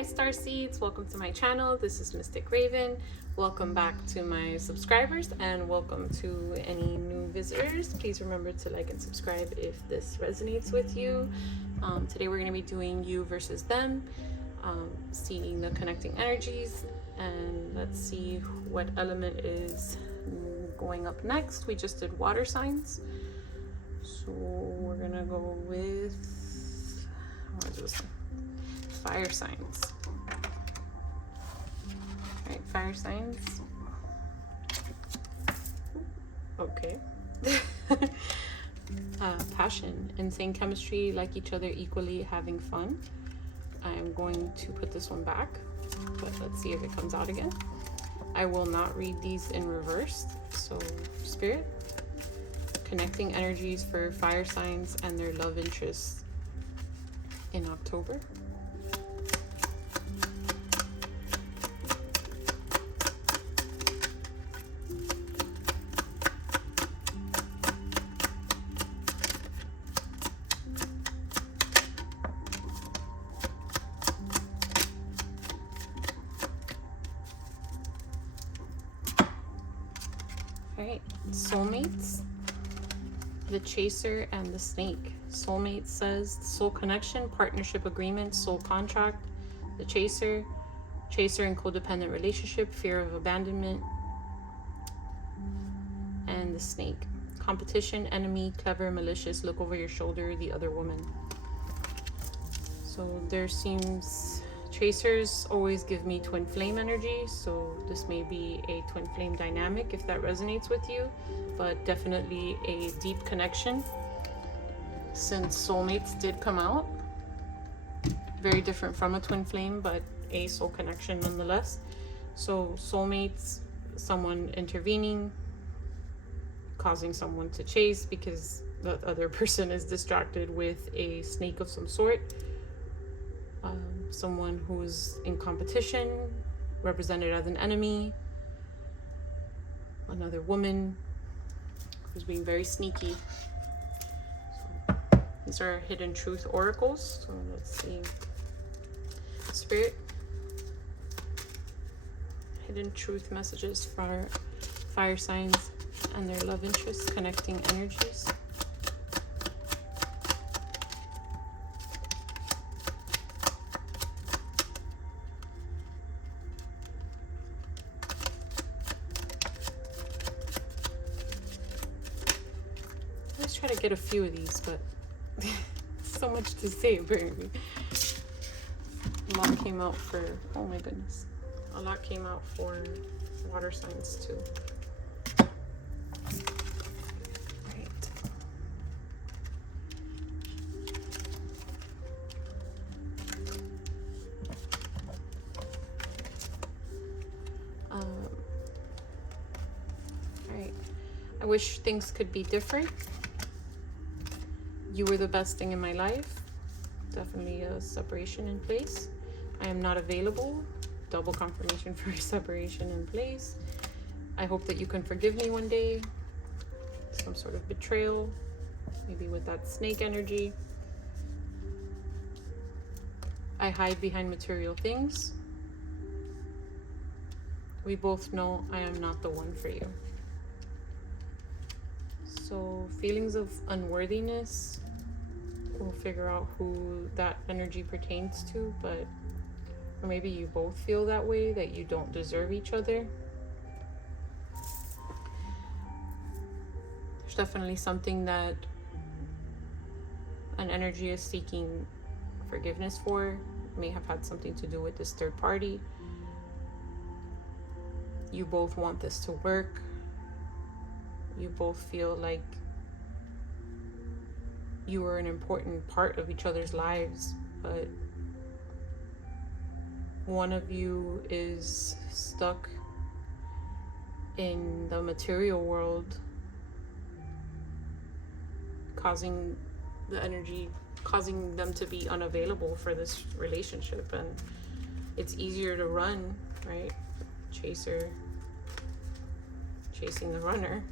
Hi Star Seeds, welcome to my channel. This is Mystic Raven. Welcome back to my subscribers and welcome to any new visitors. Please remember to like and subscribe if this resonates with you. Today we're going to be doing you versus them, seeing the connecting energies, and let's see what element is going up next. We just did water signs, so we're going to go with, I want to do this one. Fire signs. All right, fire signs. Okay. Passion, insane chemistry, like each other equally, having fun. I'm going to put this one back, but let's see if it comes out again. I will not read these in reverse. So, Spirit, connecting energies for fire signs and their love interests in October. Alright, soulmates, the chaser and the snake. Soulmate says soul connection, partnership agreement, soul contract. The chaser and codependent relationship, fear of abandonment. And the snake, competition, enemy, clever, malicious, look over your shoulder, the other woman. So there seems, chasers always give me twin flame energy, so this may be a twin flame dynamic if that resonates with you, but definitely a deep connection since soulmates did come out. Very different from a twin flame, but a soul connection nonetheless. So soulmates, someone intervening, causing someone to chase because the other person is distracted with a snake of some sort. Someone who's in competition, represented as an enemy. Another woman who's being very sneaky. So these are hidden truth oracles. So let's see. Spirit, hidden truth messages for fire signs and their love interests, connecting energies. Let's try to get a few of these, but so much to say apparently. A lot came out for, oh my goodness, a lot came out for water signs too. Right. Alright, I wish things could be different. You were the best thing in my life. Definitely a separation in place. I am not available. Double confirmation for a separation in place. I hope that you can forgive me one day. Some sort of betrayal, maybe with that snake energy. I hide behind material things. We both know I am not the one for you. So feelings of unworthiness, we'll figure out who that energy pertains to, but or maybe you both feel that way, that you don't deserve each other. There's definitely something that an energy is seeking forgiveness for. It may have had something to do with this third party. You both want this to work. You both feel like you are an important part of each other's lives, but one of you is stuck in the material world, causing the energy, causing them to be unavailable for this relationship. And it's easier to run, right? Chaser chasing the runner.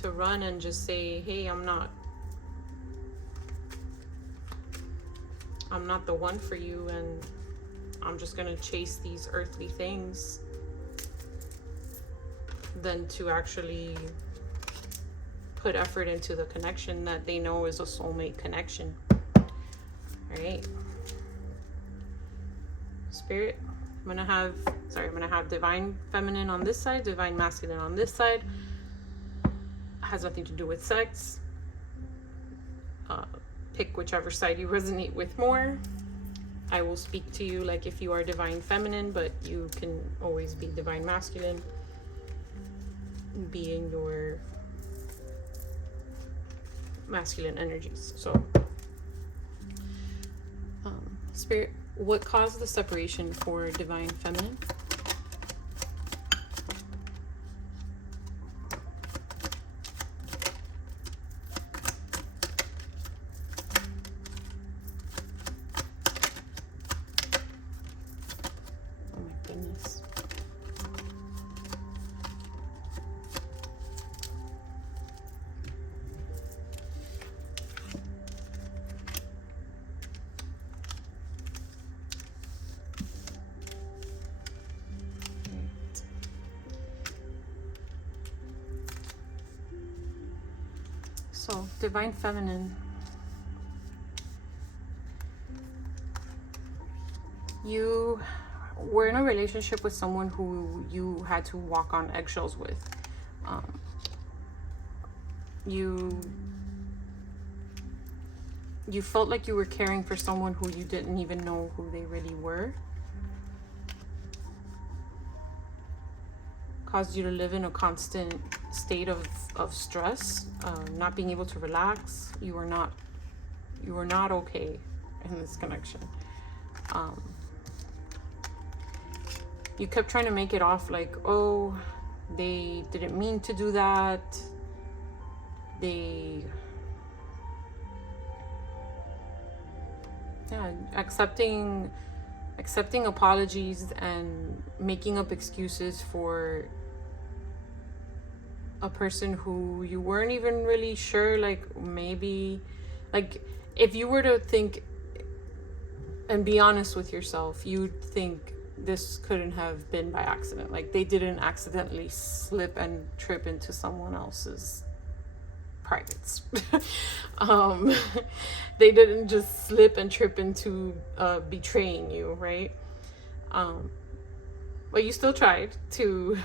To run and just say, hey, I'm not I'm not the one for you, and I'm just gonna chase these earthly things, than to actually put effort into the connection that they know is a soulmate connection. All right, Spirit, I'm gonna have divine feminine on this side, divine masculine on this side. It has nothing to do with sex. Pick whichever side you resonate with more. I will speak to you like if you are divine feminine, but you can always be divine masculine, being your masculine energies. So, Spirit, what caused the separation for divine feminine? Oh my goodness. So, divine feminine, you were in a relationship with someone who you had to walk on eggshells with. You felt like you were caring for someone who you didn't even know who they really were. Caused you to live in a constant state of stress, not being able to relax. You were not okay in this connection. You kept trying to make it off like, oh, they didn't mean to do that. Accepting apologies and making up excuses for a person who you weren't even really sure, like maybe, like if you were to think and be honest with yourself, you'd think this couldn't have been by accident. Like they didn't accidentally slip and trip into someone else's privates. They didn't just slip and trip into betraying you, right? But you still tried to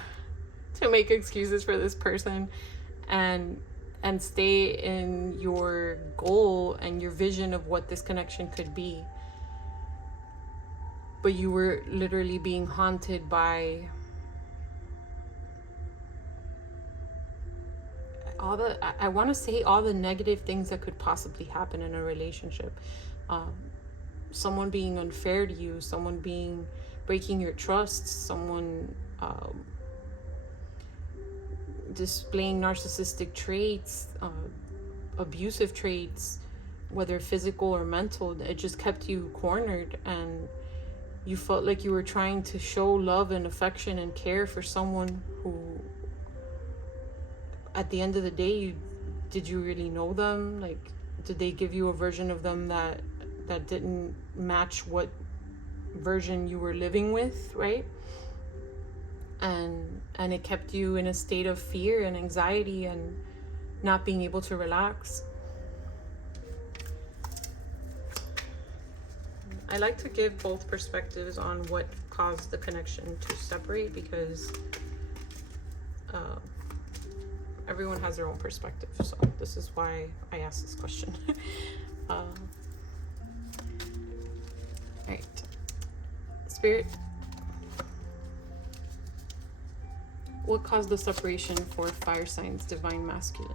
make excuses for this person and stay in your goal and your vision of what this connection could be. But you were literally being haunted by all the negative things that could possibly happen in a relationship. Someone being unfair to you, someone breaking your trust, someone displaying narcissistic traits, abusive traits, whether physical or mental. It just kept you cornered, and you felt like you were trying to show love and affection and care for someone who, at the end of the day, did you really know them? Like, did they give you a version of them that didn't match what version you were living with, right? And it kept you in a state of fear and anxiety and not being able to relax. I like to give both perspectives on what caused the connection to separate, because everyone has their own perspective. So this is why I asked this question. All right, Spirit, what caused the separation for fire signs, divine masculine?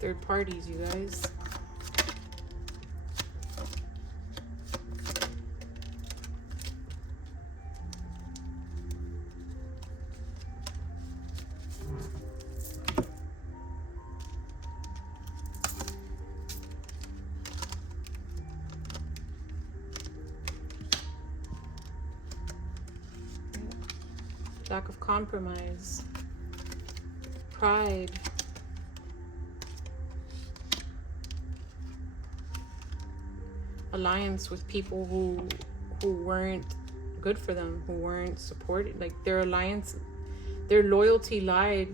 Third parties, you guys. lack of compromise, pride, alliance with people who weren't good for them, who weren't supported. Like their loyalty lied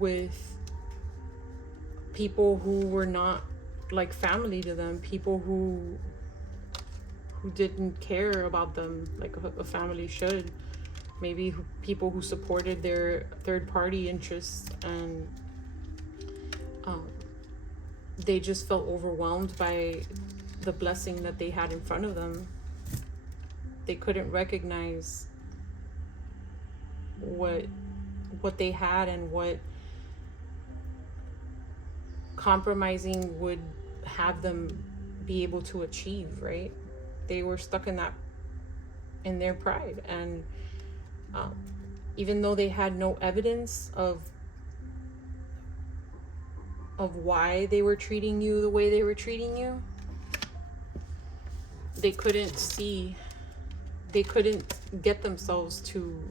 with people who were not like family to them, people who didn't care about them like a family should. Maybe people who supported their third party interests, and they just felt overwhelmed by the blessing that they had in front of them. They couldn't recognize what they had and what compromising would have them be able to achieve, right? They were stuck in their pride. And even though they had no evidence of why they were treating you the way they were treating you, they couldn't get themselves to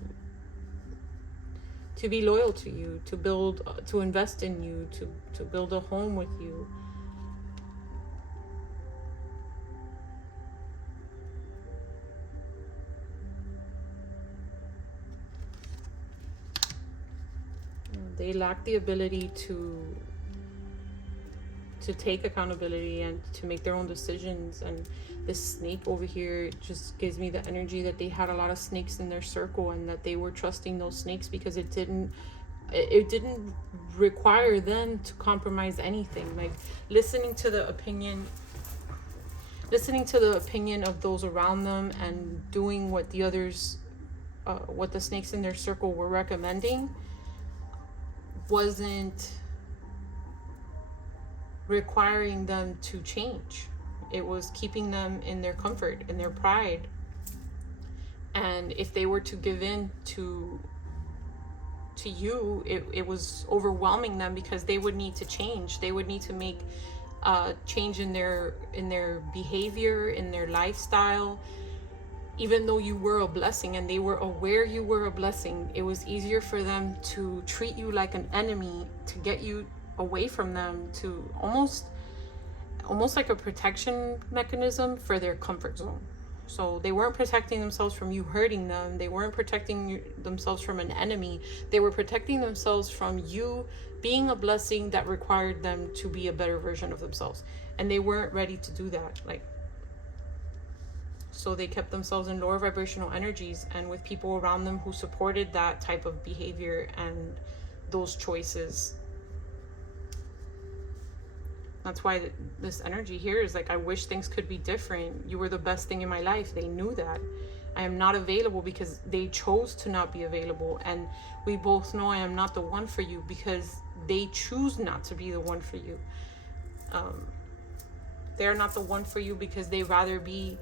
be loyal to you, to invest in you, to build a home with you. They lack the ability to take accountability and to make their own decisions. And this snake over here just gives me the energy that they had a lot of snakes in their circle, and that they were trusting those snakes because it didn't require them to compromise anything. Like listening to the opinion of those around them and doing what the others, what the snakes in their circle were recommending, wasn't requiring them to change. It was keeping them in their comfort, in their pride. And if they were to give in to you, it was overwhelming them, because they would need to change. They would need to make change in their behavior, in their lifestyle. Even though you were a blessing and they were aware you were a blessing, it was easier for them to treat you like an enemy, to get you away from them, to almost like a protection mechanism for their comfort zone. So they weren't protecting themselves from you hurting them. They weren't protecting themselves from an enemy. They were protecting themselves from you being a blessing that required them to be a better version of themselves. And they weren't ready to do that. So they kept themselves in lower vibrational energies and with people around them who supported that type of behavior and those choices. That's why this energy here is like, I wish things could be different. You were the best thing in my life. They knew that. I am not available because they chose to not be available. And we both know I am not the one for you because they choose not to be the one for you. They're not the one for you because they rather be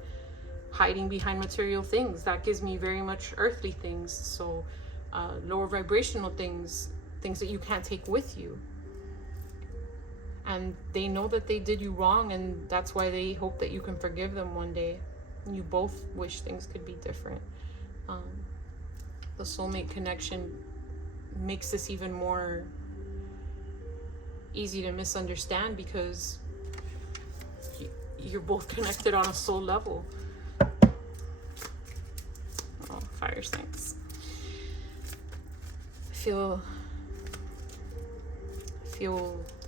hiding behind material things. That gives me very much earthly things. So lower vibrational things that you can't take with you. And they know that they did you wrong, and that's why they hope that you can forgive them one day. You both wish things could be different. The soulmate connection makes this even more easy to misunderstand because you're both connected on a soul level. Oh, fire signs. I feel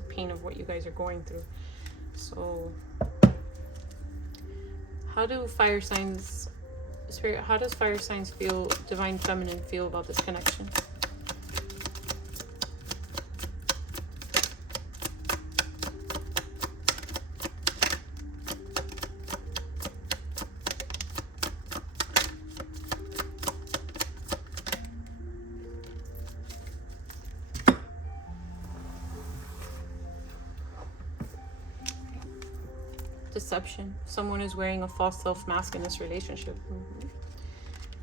pain of what you guys are going through. So how does fire signs feel, divine feminine feel about this connection? Deception. Someone is wearing a false self mask in this relationship.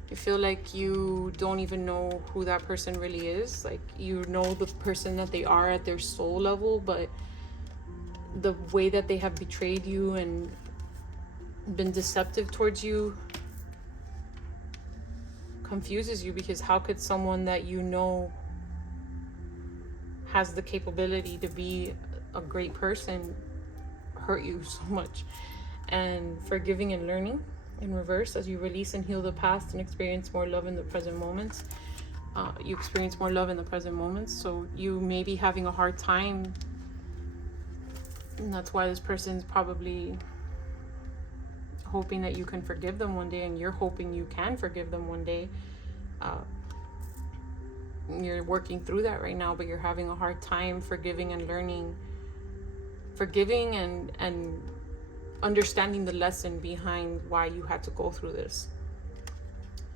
You feel like you don't even know who that person really is. Like, you know the person that they are at their soul level, but the way that they have betrayed you and been deceptive towards you confuses you, because how could someone that you know has the capability to be a great person hurt you so much? And forgiving and learning in reverse, as you release and heal the past and experience more love in the present moments. You experience more love in the present moments, so you may be having a hard time, and that's why this person's probably hoping that you can forgive them one day, and you're hoping you can forgive them one day. You're working through that right now, but you're having a hard time forgiving and learning, forgiving and understanding the lesson behind why you had to go through this.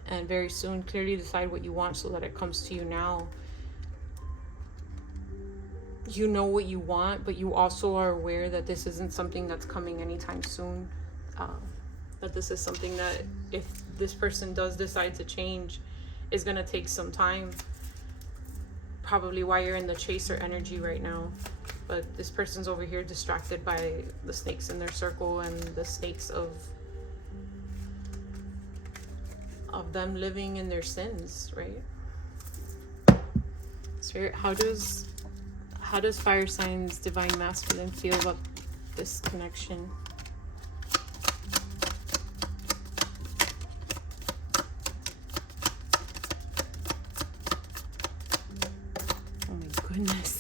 And very soon, clearly decide what you want so that it comes to you now. You know what you want, but you also are aware that this isn't something that's coming anytime soon. That this is something that, if this person does decide to change, is going to take some time. Probably why you're in the chaser energy right now. But this person's over here distracted by the snakes in their circle and the snakes of them living in their sins, right? Spirit, how does fire signs divine masculine feel about this connection? Oh my goodness.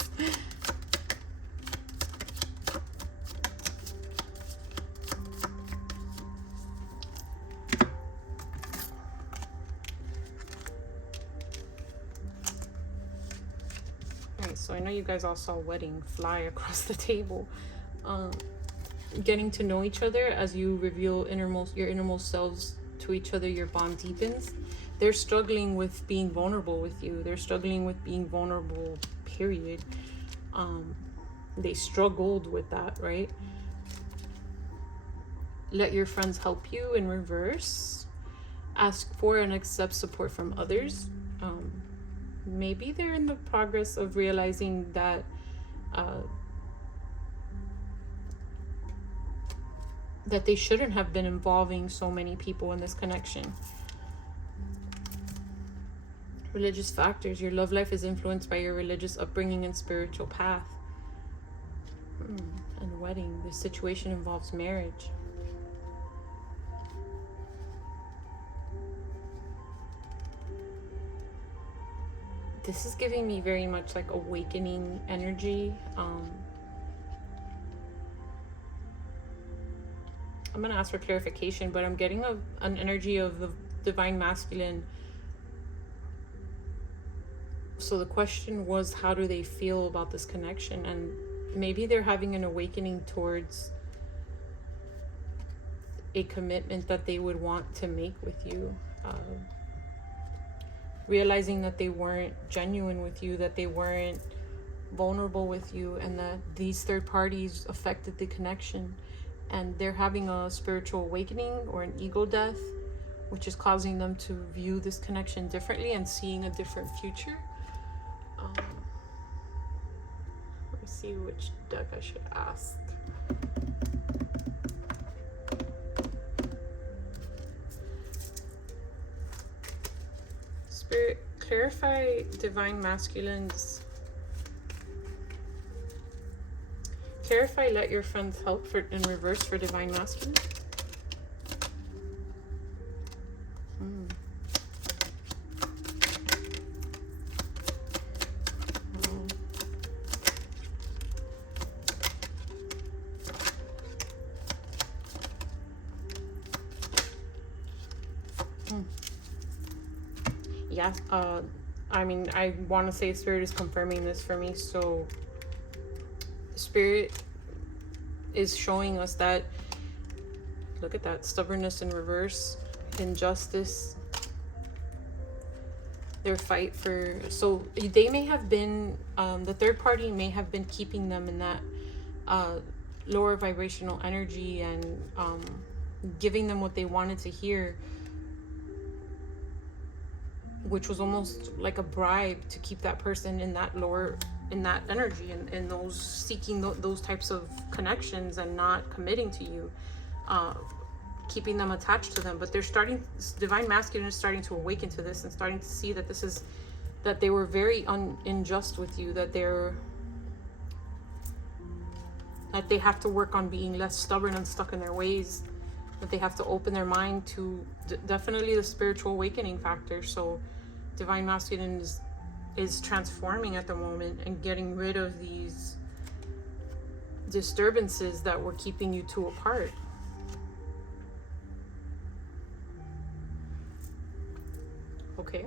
So I know you guys all saw wedding fly across the table. Getting to know each other as you reveal your innermost selves to each other, your bond deepens. They're struggling with being vulnerable with you. They're struggling with being vulnerable, period. They struggled with that, right? Let your friends help you in reverse. Ask for and accept support from others. Maybe they're in the progress of realizing that that they shouldn't have been involving so many people in this connection. Religious factors. Your love life is influenced by your religious upbringing and spiritual path. And wedding. This situation involves marriage. This is giving me very much like awakening energy. I'm going to ask for clarification, but I'm getting an energy of the divine masculine. So the question was, how do they feel about this connection? And maybe they're having an awakening towards a commitment that they would want to make with you. Realizing that they weren't genuine with you, that they weren't vulnerable with you, and that these third parties affected the connection. And they're having a spiritual awakening or an ego death, which is causing them to view this connection differently and seeing a different future. Let me see which deck I should ask. Spirit, clarify divine masculines. Clarify, let your friends help for in reverse for divine masculine. Yeah, I mean, I want to say Spirit is confirming this for me. So Spirit is showing us that, look at that, stubbornness in reverse, injustice, their fight for, so they may have been, the third party may have been keeping them in that lower vibrational energy and giving them what they wanted to hear, which was almost like a bribe to keep that person in that lower, in that energy, and those seeking those types of connections and not committing to you. keeping them attached to them. But they're starting, divine masculine is starting to awaken to this and starting to see that this is, that they were very unjust with you, that they have to work on being less stubborn and stuck in their ways, that they have to open their mind to definitely the spiritual awakening factor. So divine masculine is transforming at the moment and getting rid of these disturbances that were keeping you two apart. Okay.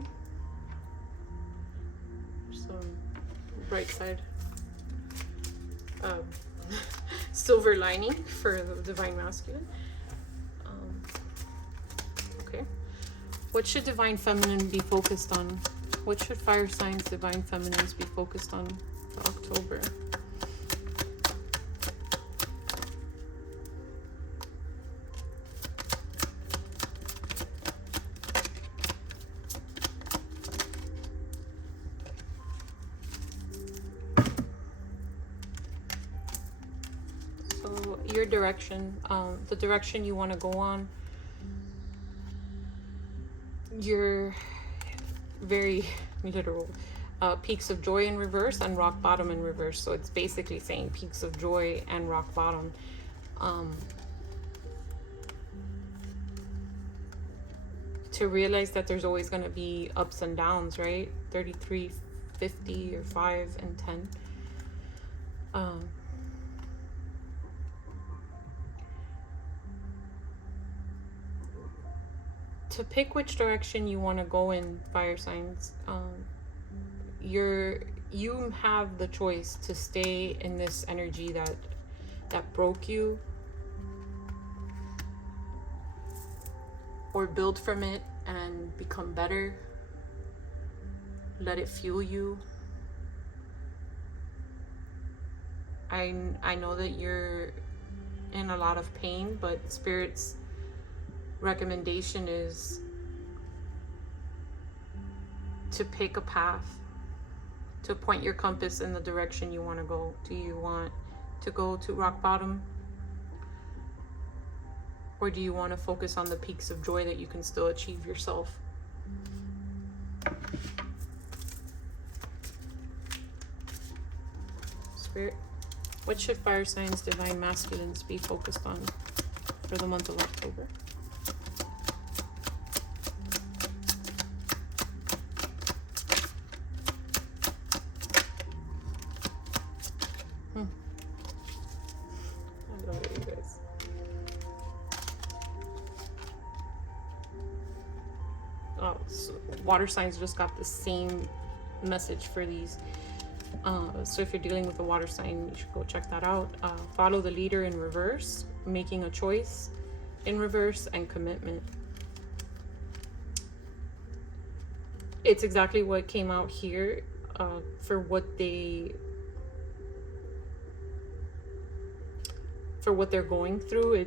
Some bright side. Silver lining for the divine masculine. Okay. What should divine feminine be focused on? What should fire signs divine feminines be focused on for October? So your direction, the direction you want to go on, you're very literal. Peaks of joy in reverse and rock bottom in reverse. So it's basically saying peaks of joy and rock bottom. To realize that there's always going to be ups and downs, right? 33, 50, or 5 and 10. To pick which direction you want to go in, fire signs, you have the choice to stay in this energy that broke you, or build from it and become better. Let it fuel you. I know that you're in a lot of pain, but Spirit's recommendation is to pick a path, to point your compass in the direction you want to go. Do you want to go to rock bottom, or do you want to focus on the peaks of joy that you can still achieve yourself? Spirit, what should fire signs divine masculines be focused on for the month of October? I love it, you guys. Oh, so water signs just got the same message for these. So if you're dealing with a water sign, you should go check that out. Follow the leader in reverse, making a choice in reverse, and commitment. It's exactly what came out here for what they're going through.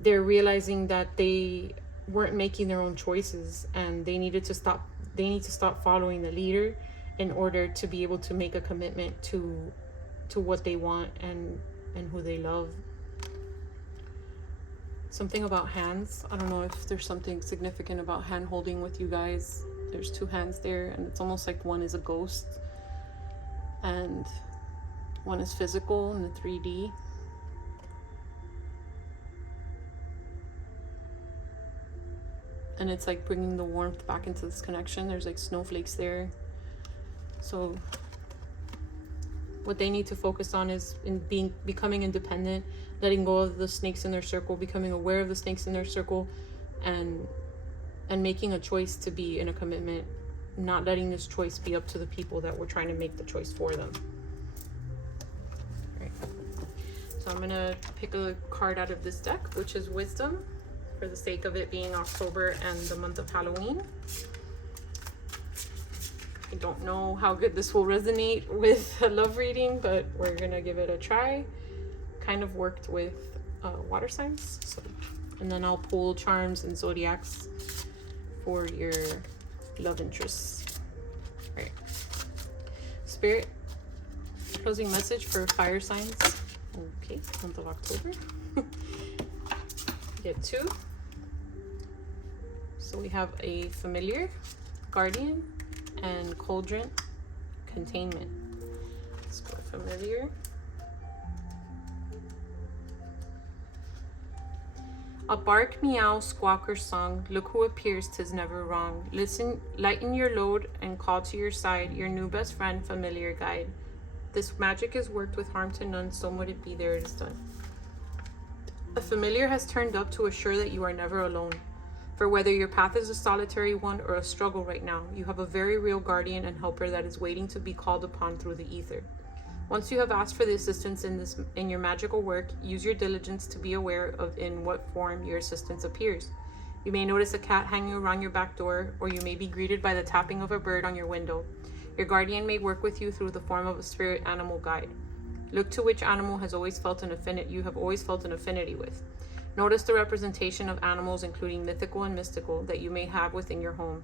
They're realizing that they weren't making their own choices, and they need to stop following the leader in order to be able to make a commitment to what they want and who they love. Something about hands. I don't know if there's something significant about hand holding with you guys. There's 2 hands there, and it's almost like one is a ghost and one is physical in the 3D. And it's like bringing the warmth back into this connection. There's like snowflakes there. So what they need to focus on is becoming independent, letting go of the snakes in their circle, becoming aware of the snakes in their circle, and making a choice to be in a commitment, not letting this choice be up to the people that were trying to make the choice for them. Right. So I'm gonna pick a card out of this deck, which is Wisdom, for the sake of it being October and the month of Halloween. I don't know how good this will resonate with a love reading, but we're gonna give it a try. Kind of worked with water signs, so, and then I'll pull charms and zodiacs for your love interests. All right, Spirit, closing message for fire signs. Okay, month of October. Get 2. So we have a familiar, guardian, and cauldron, containment. Let's go familiar. A bark, meow, squawk, or song, look who appears, 'tis never wrong. Listen, lighten your load, and call to your side your new best friend, familiar guide. This magic is worked with harm to none, so would it be, there it is done. A familiar has turned up to assure that you are never alone. For whether your path is a solitary one or a struggle right now, you have a very real guardian and helper that is waiting to be called upon through the ether. Once you have asked for the assistance in your magical work, use your diligence to be aware of in what form your assistance appears. You may notice a cat hanging around your back door, or you may be greeted by the tapping of a bird on your window. Your guardian may work with you through the form of a spirit animal guide. Look to which animal you have always felt an affinity with. Notice the representation of animals, including mythical and mystical, that you may have within your home,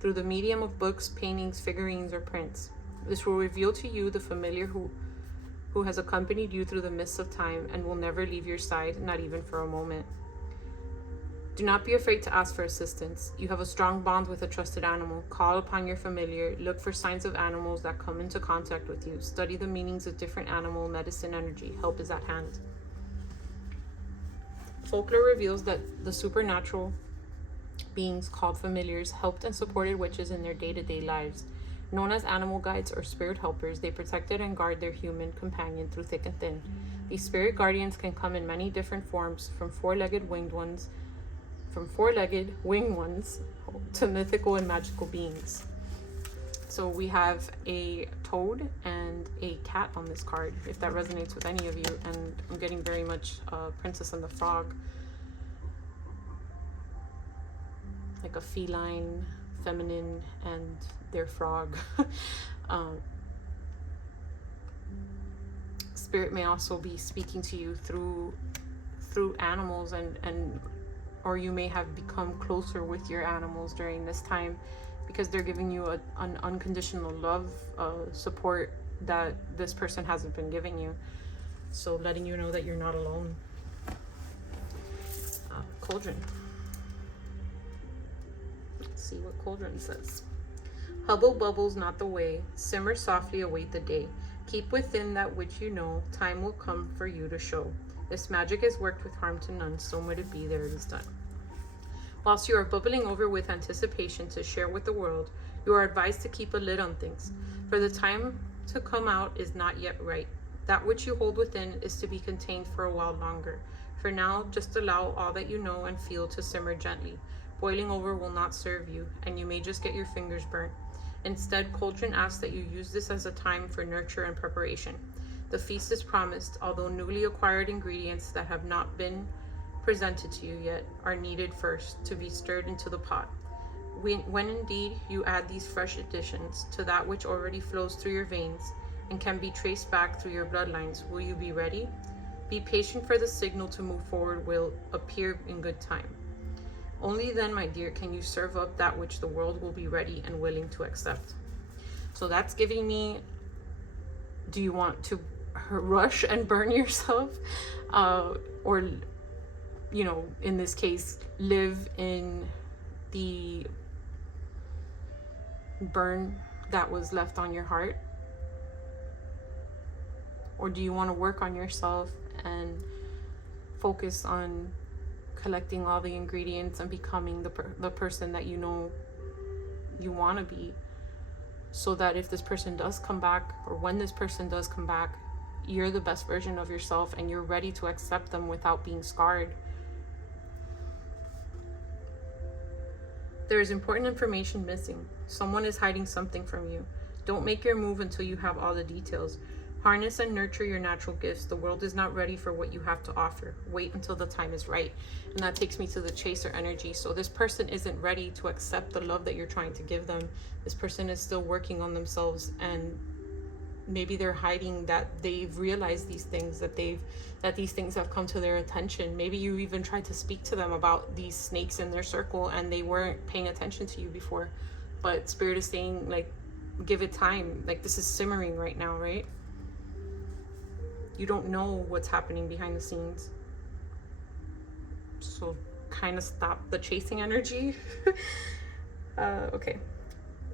through the medium of books, paintings, figurines, or prints. This will reveal to you the familiar who has accompanied you through the mists of time and will never leave your side, not even for a moment. Do not be afraid to ask for assistance. You have a strong bond with a trusted animal. Call upon your familiar. Look for signs of animals that come into contact with you. Study the meanings of different animal medicine energy. Help is at hand. Folklore reveals that the supernatural beings called familiars helped and supported witches in their day-to-day lives. Known as animal guides or spirit helpers, they protected and guard their human companion through thick and thin. These spirit guardians can come in many different forms, from four-legged winged ones to mythical and magical beings. So we have a toad and a cat on this card, if that resonates with any of you, and I'm getting very much Princess and the Frog, like a feline, feminine, and their frog. Spirit may also be speaking to you through animals, and or you may have become closer with your animals during this time, because they're giving you an unconditional love, support that this person hasn't been giving you. So letting you know that you're not alone. Cauldron. Let's see what Cauldron says. Hubble bubbles not the way, simmer softly, await the day. Keep within that which you know, time will come for you to show. This magic is worked with harm to none, so would it be, there it is done. Whilst you are bubbling over with anticipation to share with the world, you are advised to keep a lid on things, for the time to come out is not yet right. That which you hold within is to be contained for a while longer. For now, just allow all that you know and feel to simmer gently. Boiling over will not serve you, and you may just get your fingers burnt. Instead, Cauldron asks that you use this as a time for nurture and preparation. The feast is promised, although newly acquired ingredients that have not been presented to you yet are needed first to be stirred into the pot. When indeed you add these fresh additions to that which already flows through your veins and can be traced back through your bloodlines, will you be ready? Be patient, for the signal to move forward will appear in good time. Only then, my dear, can you serve up that which the world will be ready and willing to accept. So that's giving me, do you want to rush and burn yourself? Or, you know, in this case, live in the burn that was left on your heart? Or do you want to work on yourself and focus on collecting all the ingredients and becoming the person that you know you want to be, so that if this person does come back, or when this person does come back, you're the best version of yourself and you're ready to accept them without being scarred? There is important information missing. Someone is hiding something from you. Don't make your move until you have all the details. Harness and nurture your natural gifts. The world is not ready for what you have to offer. Wait until the time is right. And that takes me to the chaser energy. So this person isn't ready to accept the love that you're trying to give them. This person is still working on themselves, and maybe they're hiding that they've realized these things, that these things have come to their attention. Maybe you even tried to speak to them about these snakes in their circle and they weren't paying attention to you before. But Spirit is saying, like, give it time. Like, this is simmering right now, right? You don't know what's happening behind the scenes. So kind of stop the chasing energy. Okay.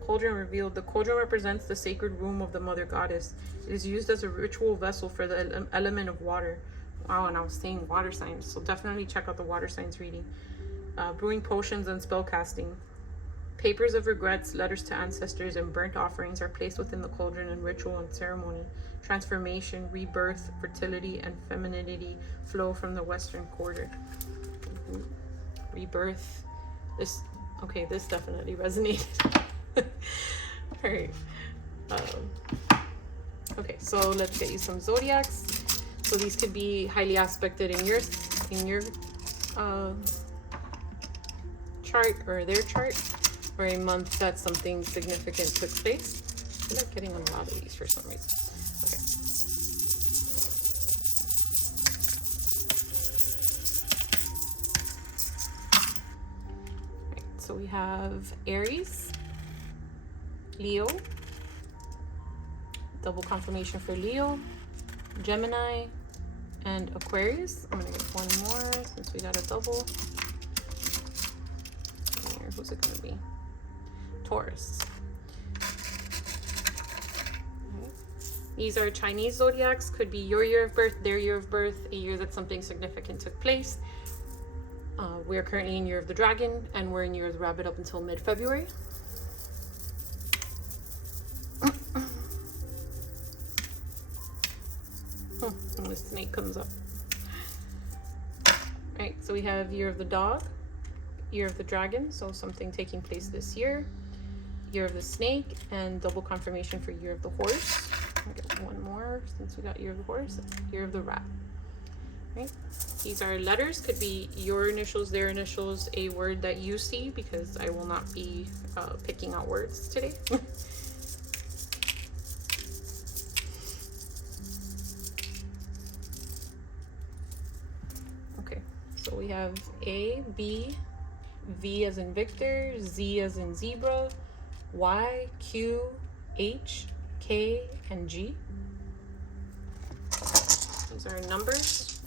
Cauldron revealed. The cauldron represents the sacred womb of the mother goddess. It is used as a ritual vessel for the element of water. Wow, and I was saying water signs, so definitely check out the water signs reading. Brewing potions and spell casting. Papers of regrets, letters to ancestors, and burnt offerings are placed within the cauldron in ritual and ceremony. Transformation, rebirth, fertility, and femininity flow from the western quarter. Rebirth. This definitely resonated. All right. Okay, so let's get you some zodiacs. So these could be highly aspected in your chart or their chart, or a month that something significant took place. I feel like getting a lot of these for some reason. Okay. All right, so we have Aries, Leo, double confirmation for Leo, Gemini, and Aquarius. I'm gonna get one more since we got a double. Here, who's it gonna be? Taurus. Okay. These are Chinese zodiacs. Could be your year of birth, their year of birth, a year that something significant took place. We're currently in year of the dragon, and we're in year of the rabbit up until mid-February. And the snake comes up. Right, so we have year of the dog, year of the dragon, so something taking place this year, year of the snake, and double confirmation for year of the horse. I'll get one more since we got year of the horse, year of the rat. Right, these are letters, could be your initials, their initials, a word that you see, because I will not be picking out words today. So we have A, B, V as in Victor, Z as in zebra, Y, Q, H, K, and G. These are numbers.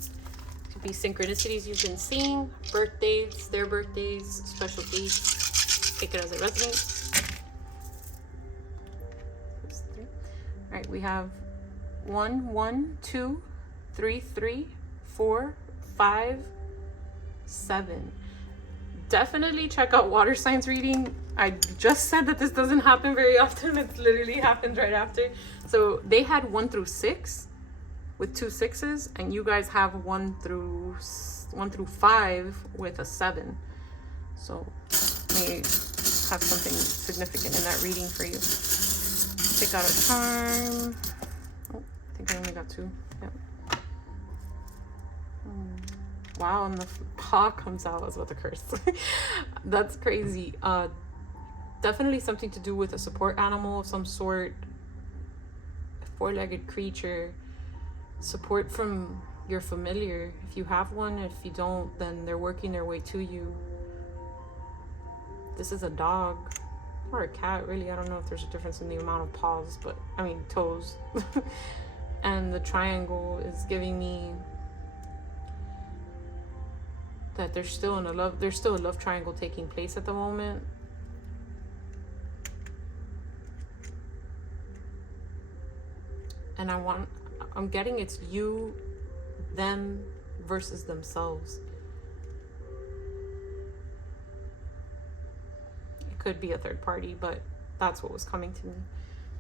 Could be synchronicities you've been seeing, birthdays, their birthdays, special dates. Take it as it resonates. All right, we have 1, 1, 2, 3, 3, 4, 5, 7. Definitely check out water signs reading. I just said that this doesn't happen very often. It literally happens right after. So they had 1 through 6 with 2 6s, and you guys have 1 through 5 with a 7. So may have something significant in that reading for you. Pick out a charm. Oh, I think I only got 2. Yep. Wow, and the paw comes out as with a curse. That's crazy. Definitely something to do with a support animal of some sort, a 4-legged creature, support from your familiar. If you have one, if you don't, then they're working their way to you. This is a dog or a cat, really. I don't know if there's a difference in the amount of paws, but I mean toes. And the triangle is giving me that there's still a love triangle taking place at the moment. And I'm getting it's you, them versus themselves. It could be a third party, but that's what was coming to me.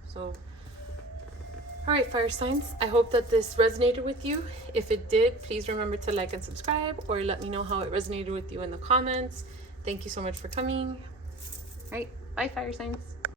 So all right, fire signs, I hope that this resonated with you. If it did, please remember to like and subscribe, or let me know how it resonated with you in the comments. Thank you so much for coming. All right, bye, fire signs.